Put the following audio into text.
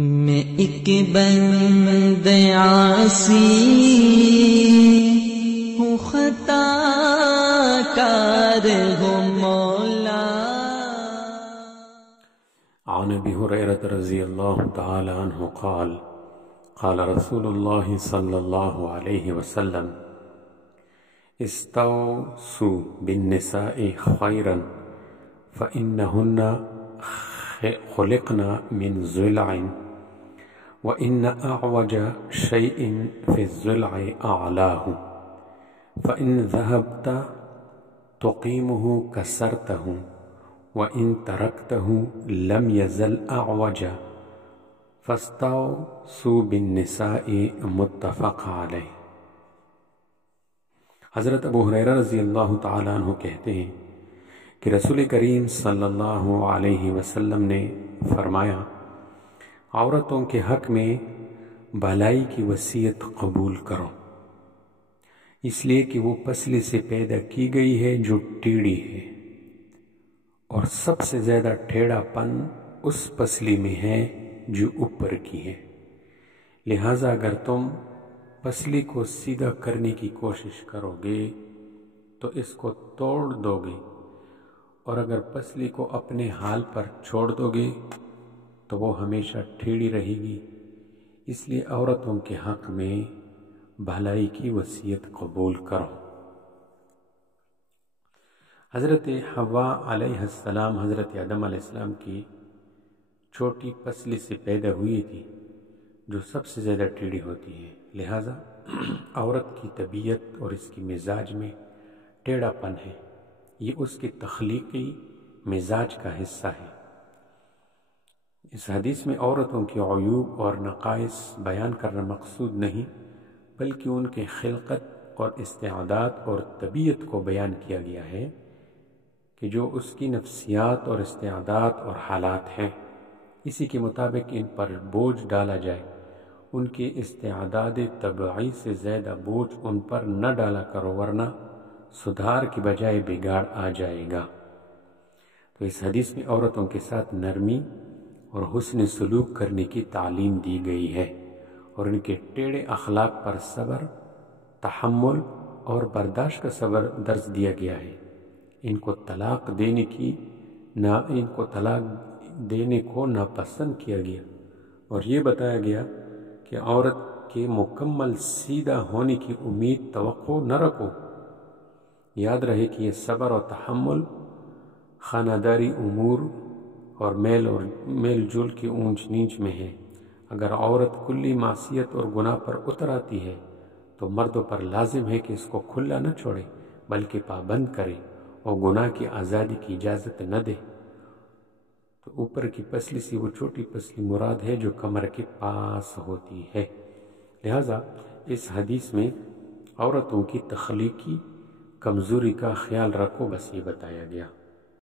میں ایک بند عاصی ہوں، خطا کار ہوں مولا۔ عن ابی ہریرہ رضی اللہ تعالی عنہ قال قال رسول اللہ صلی اللہ علیہ وسلم استوصوا بالنساء خیرا فإنهن خلقن من ضلع وإن أعوج شيء في الضلع أعلاه فإن ذهبت تقيمه كسرته وإن تركته لم يزل أعوجا فاستوصوا بالنساء متفق علیہ۔ حضرت ابو ہریرہ رضی اللہ تعالیٰ عنہ کہتے ہیں کہ رسول کریم صلی اللہ علیہ وسلم نے فرمایا، عورتوں کے حق میں بھلائی کی وصیت قبول کرو، اس لیے کہ وہ پسلی سے پیدا کی گئی ہے جو ٹیڑھی ہے، اور سب سے زیادہ ٹیڑھا پن اس پسلی میں ہے جو اوپر کی ہے۔ لہٰذا اگر تم پسلی کو سیدھا کرنے کی کوشش کرو گے تو اس کو توڑ دو گے، اور اگر پسلی کو اپنے حال پر چھوڑ دو گے تو وہ ہمیشہ ٹیڑھی رہے گی۔ اس لیے عورتوں کے حق میں بھلائی کی وصیت قبول کرو۔ حضرت حوا علیہ السلام حضرت آدم علیہ السلام کی چھوٹی پسلی سے پیدا ہوئی تھی جو سب سے زیادہ ٹیڑھی ہوتی ہے، لہٰذا عورت کی طبیعت اور اس کی مزاج میں ٹیڑھا پن ہے، یہ اس کی تخلیقی مزاج کا حصہ ہے۔ اس حدیث میں عورتوں کی عیوب اور نقائص بیان کرنا مقصود نہیں، بلکہ ان کے خلقت اور استعداد اور طبیعت کو بیان کیا گیا ہے کہ جو اس کی نفسیات اور استعداد اور حالات ہیں، اسی کے مطابق ان پر بوجھ ڈالا جائے۔ ان کے استعداد طبعی سے زیادہ بوجھ ان پر نہ ڈالا کرو، ورنہ سدھار کی بجائے بگاڑ آ جائے گا۔ تو اس حدیث میں عورتوں کے ساتھ نرمی اور حسن سلوک کرنے کی تعلیم دی گئی ہے، اور ان کے ٹیڑھے اخلاق پر صبر، تحمل اور برداشت کا صبر درس دیا گیا ہے۔ ان کو طلاق دینے کو ناپسند کیا گیا، اور یہ بتایا گیا کہ عورت کے مکمل سیدھا ہونے کی امید توقع نہ رکھو۔ یاد رہے کہ یہ صبر اور تحمل خانہ داری امور اور میل جول کی اونچ نیچ میں ہے۔ اگر عورت کلی معصیت اور گناہ پر اتر آتی ہے تو مردوں پر لازم ہے کہ اس کو کھلا نہ چھوڑے، بلکہ پابند کرے اور گناہ کی آزادی کی اجازت نہ دے۔ تو اوپر کی پسلی سے وہ چھوٹی پسلی مراد ہے جو کمر کے پاس ہوتی ہے۔ لہٰذا اس حدیث میں عورتوں کی تخلیقی کمزوری کا خیال رکھو، بس یہ بتایا گیا۔